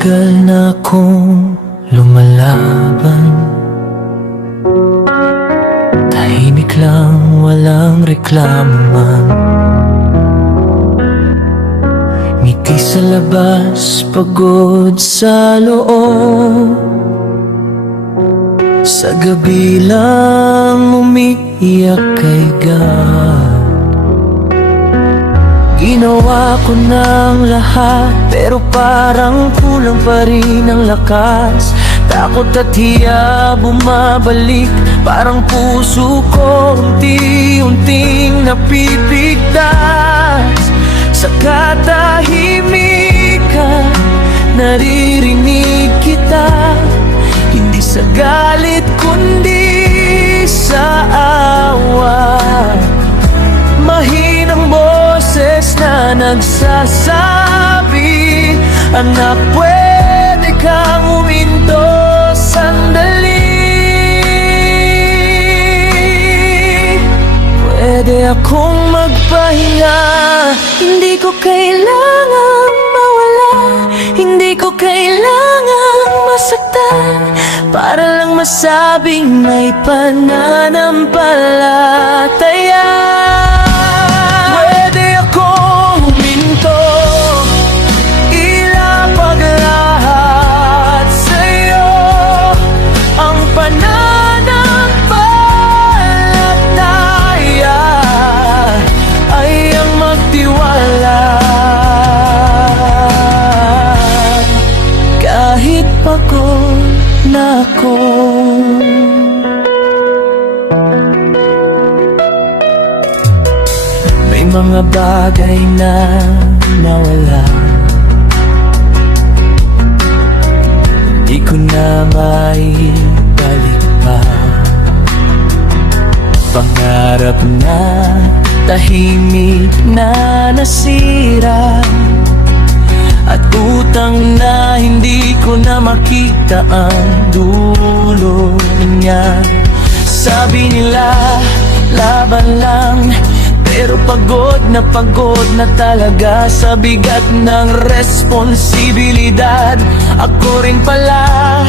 Matagal na akong lumalaban, tahimik lang, walang reklamo man. Ngiti sa labas, pagod sa loob. Sa gabi lang umiiyak kay God. Ginawa ko ng lahat, pero parang kulang pa rin ang lakas. Takot at hiya bumabalik, parang puso ko unti-unting napipigtas. Sa katahimikan, naririnig kita, hindi sa galit kundi sa awa. Mahinang boses na nagsasabi, anak, pwede kang huminto sandali. Pwede akong magpahinga, hindi ko kailangang mawala, hindi ko kailangang masaktan, para lang masabing may pananampalataya. Pwede akong huminto, ilapag lahat sa'yo, ang pananampalataya ay ang magtiwala. Kahit pagod na ako, may mga bagay na nawala, di ko na maibalik pa. Pangarap na tahimik na nasira, at utang na hindi ko na makita ang dulo niya. Sabi nila, laban lang, pero pagod na talaga sa bigat ng responsibilidad. Ako rin pala,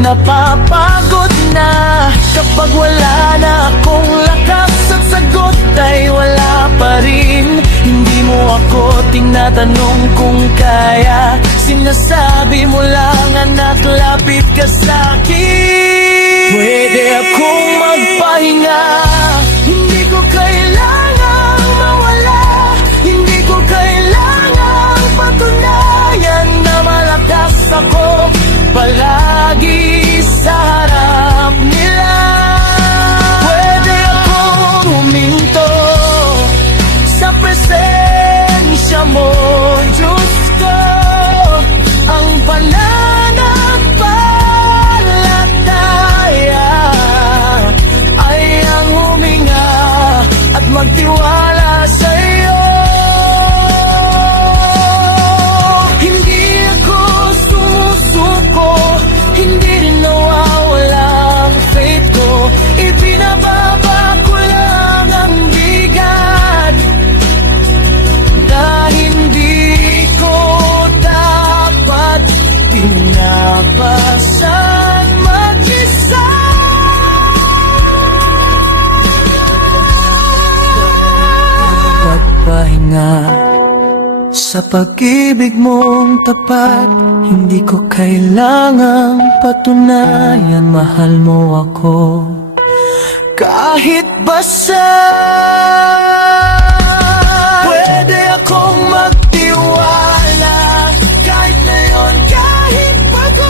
napapagod na kapag wala na akong lakas at sagot ay wala pa rin. Hindi mo ako tinatanong kung kaya, sinasabi mo lang, anak, lapit ka sa'kin. Pwede akong magpahinga, hindi ko kailangang mawala, hindi ko kailangang patunayan na malakas ako palagi sa harap nila. Pwede akong huminto sa presensya mo, Diyos ko, ang pananampalataya ay ang huminga at magtiwala sa'yo. Hindi ako sumusuko, hindi rin nawawala ang faith ko. Ibinababa ko lang ang bigat na hindi ko dapat pinapasan mag-isa. Pagpahinga sa pag-ibig mong tapat, hindi ko kailangang patunayan mahal mo ako kahit basa. Pwede akong magtiwala kahit ngayon, kahit pagod,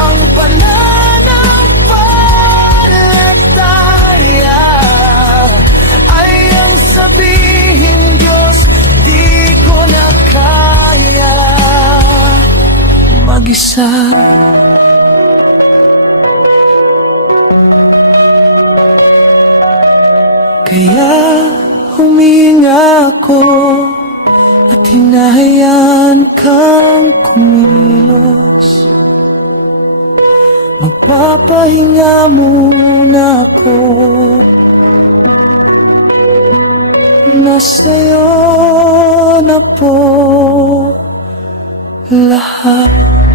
ang pananampalataya ay ang sabihin, Diyos, di ko na kaya mag-isa. Kaya huminga ako at hinahayaan kang kumilos. Magpapahinga muna ako, nasa'yo na po lahat.